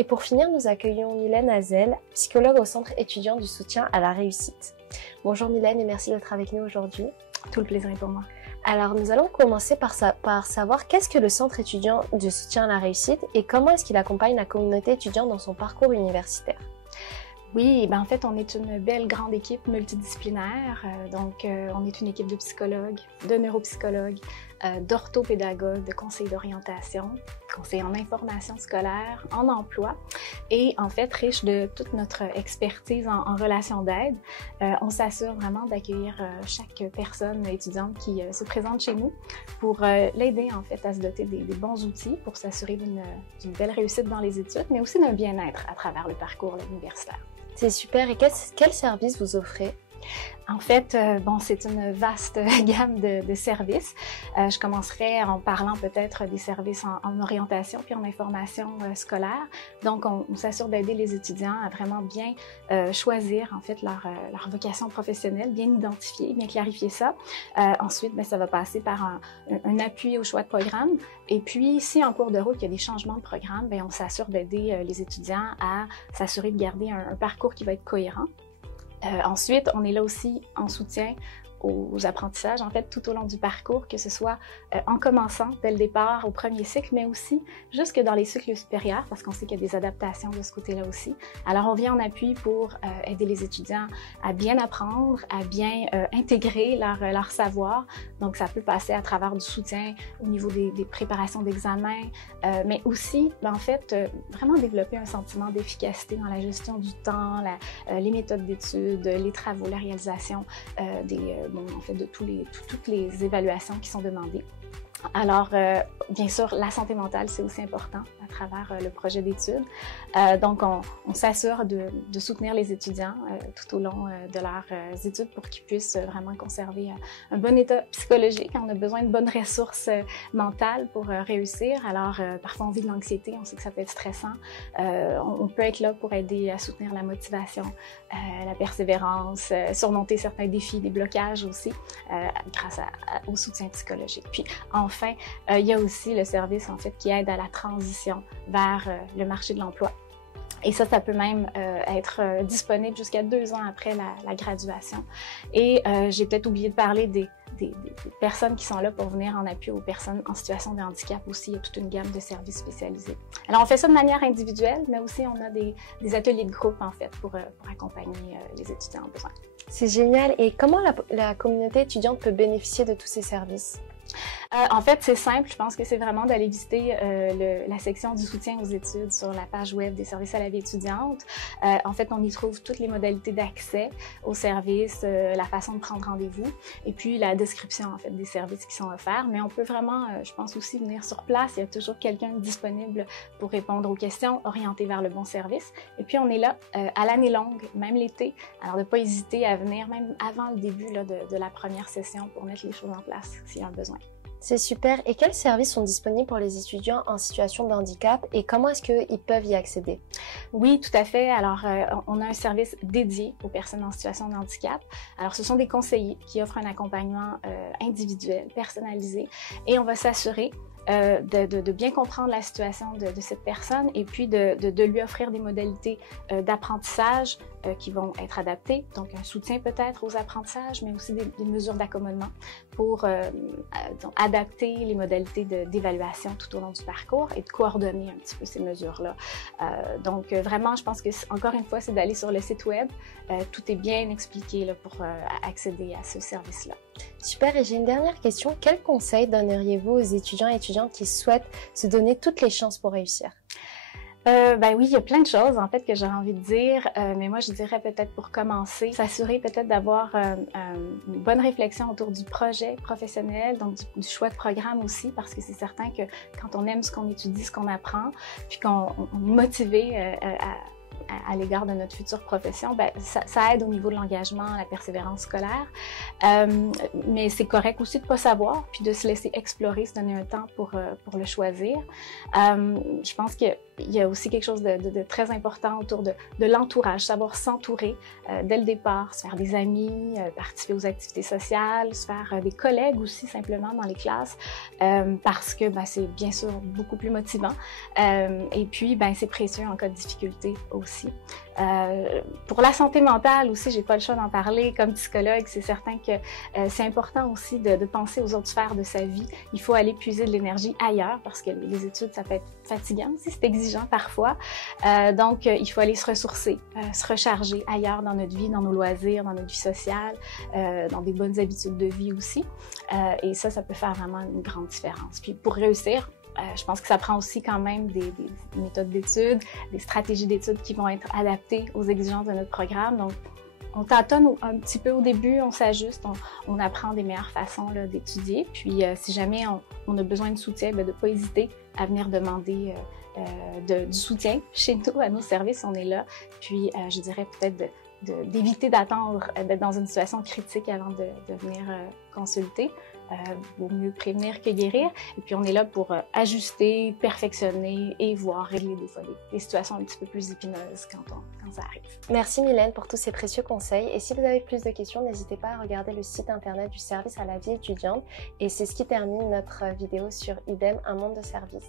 Et pour finir, nous accueillons Mylène Hazel, psychologue au Centre étudiant du soutien à la réussite. Bonjour Mylène et merci d'être avec nous aujourd'hui. Tout le plaisir est pour moi. Alors nous allons commencer par savoir qu'est-ce que le Centre étudiant du soutien à la réussite et comment est-ce qu'il accompagne la communauté étudiante dans son parcours universitaire. Oui, en fait, on est une belle grande équipe multidisciplinaire. On est une équipe de psychologues, de neuropsychologues, d'orthopédagogues, de conseillers d'orientation, conseillers en information scolaire, en emploi et en fait, riche de toute notre expertise en relations d'aide. On s'assure vraiment d'accueillir chaque personne étudiante qui se présente chez nous pour l'aider en fait à se doter des bons outils pour s'assurer d'une belle réussite dans les études, mais aussi d'un bien-être à travers le parcours universitaire. C'est super. Et quel service vous offrez? En fait, c'est une vaste gamme de services. Je commencerai en parlant peut-être des services en orientation puis en information scolaire. Donc, on s'assure d'aider les étudiants à vraiment bien choisir en fait leur vocation professionnelle, bien identifier, bien clarifier ça. Ensuite, ça va passer par un appui au choix de programme. Et puis, si en cours de route, il y a des changements de programme, on s'assure d'aider les étudiants à s'assurer de garder un parcours qui va être cohérent. Ensuite, on est là aussi en soutien aux apprentissages, en fait, tout au long du parcours, que ce soit en commençant dès le départ au premier cycle, mais aussi jusque dans les cycles supérieurs, parce qu'on sait qu'il y a des adaptations de ce côté-là aussi. Alors, on vient en appui pour aider les étudiants à bien apprendre, à bien intégrer leur savoir. Donc, ça peut passer à travers du soutien au niveau des préparations d'examen, mais aussi, en fait, vraiment développer un sentiment d'efficacité dans la gestion du temps, les méthodes d'études, les travaux, la réalisation de toutes les évaluations qui sont demandées. Alors, bien sûr, la santé mentale, c'est aussi important à travers le projet d'études. Donc, on s'assure de soutenir les étudiants tout au long de leurs études pour qu'ils puissent vraiment conserver un bon état psychologique. On a besoin de bonnes ressources mentales pour réussir. Alors, parfois, on vit de l'anxiété, on sait que ça peut être stressant. On peut être là pour aider à soutenir la motivation, la persévérance, surmonter certains défis, des blocages aussi, grâce au soutien psychologique. Puis, enfin, il y a aussi le service en fait qui aide à la transition vers le marché de l'emploi. Et ça peut même être disponible jusqu'à 2 ans après la graduation. Et j'ai peut-être oublié de parler des personnes qui sont là pour venir en appui aux personnes en situation de handicap aussi. Il y a toute une gamme de services spécialisés. Alors, on fait ça de manière individuelle, mais aussi on a des ateliers de groupe en fait pour accompagner les étudiants en besoin. C'est génial. Et comment la communauté étudiante peut bénéficier de tous ces services? En fait, c'est simple. Je pense que c'est vraiment d'aller visiter la section du soutien aux études sur la page web des services à la vie étudiante. En fait, on y trouve toutes les modalités d'accès aux services, la façon de prendre rendez-vous et puis la description en fait des services qui sont offerts. Mais on peut vraiment, je pense aussi venir sur place. Il y a toujours quelqu'un disponible pour répondre aux questions, orienter vers le bon service. Et puis, on est là à l'année longue, même l'été. Alors, de ne pas hésiter à venir même avant le début de la première session pour mettre les choses en place s'il y a un besoin. C'est super. Et quels services sont disponibles pour les étudiants en situation de handicap et comment est-ce qu'ils peuvent y accéder? Oui, tout à fait. Alors, on a un service dédié aux personnes en situation de handicap. Alors, ce sont des conseillers qui offrent un accompagnement individuel, personnalisé et on va s'assurer de bien comprendre la situation de cette personne et puis de lui offrir des modalités d'apprentissage qui vont être adaptées, donc un soutien peut-être aux apprentissages, mais aussi des mesures d'accommodement pour adapter les modalités d'évaluation tout au long du parcours et de coordonner un petit peu ces mesures-là. Donc vraiment, je pense que encore une fois, c'est d'aller sur le site web. Tout est bien expliqué là, pour accéder à ce service-là. Super, et j'ai une dernière question. Quels conseils donneriez-vous aux étudiants et étudiantes qui souhaitent se donner toutes les chances pour réussir? Oui, il y a plein de choses en fait que j'aurais envie de dire, mais moi je dirais peut-être pour commencer, s'assurer peut-être d'avoir une bonne réflexion autour du projet professionnel, donc du choix de programme aussi, parce que c'est certain que quand on aime ce qu'on étudie, ce qu'on apprend, puis qu'on est motivé à l'égard de notre future profession, ben, ça aide au niveau de l'engagement, la persévérance scolaire. Mais c'est correct aussi de ne pas savoir, puis de se laisser explorer, se donner un temps pour le choisir. Je pense qu'il y a aussi quelque chose de très important autour de l'entourage, savoir s'entourer dès le départ, se faire des amis, participer aux activités sociales, se faire des collègues aussi simplement dans les classes, parce que ben, c'est bien sûr beaucoup plus motivant. Et puis, ben, c'est précieux en cas de difficulté aussi. Pour la santé mentale aussi, j'ai pas le choix d'en parler. Comme psychologue, c'est certain que c'est important aussi de penser aux autres sphères de sa vie. Il faut aller puiser de l'énergie ailleurs parce que les études, ça peut être fatigant aussi, c'est exigeant parfois. Donc, il faut aller se ressourcer, se recharger ailleurs dans notre vie, dans nos loisirs, dans notre vie sociale, dans des bonnes habitudes de vie aussi. Et ça peut faire vraiment une grande différence. Puis pour réussir, je pense que ça prend aussi quand même des méthodes d'études, des stratégies d'études qui vont être adaptées aux exigences de notre programme. Donc, on tâtonne un petit peu au début, on s'ajuste, on apprend des meilleures façons d'étudier. Puis, si jamais on a besoin de soutien, bien, de ne pas hésiter à venir demander du soutien chez nous, à nos services, on est là. Puis, je dirais peut-être d'éviter d'attendre d'être dans une situation critique avant de venir consulter. Vaut mieux prévenir que guérir. Et puis, on est là pour ajuster, perfectionner et voir régler des fois des situations un petit peu plus épineuses quand ça arrive. Merci Mylène pour tous ces précieux conseils. Et si vous avez plus de questions, n'hésitez pas à regarder le site internet du service à la vie étudiante. Et c'est ce qui termine notre vidéo sur IDEM, un monde de service.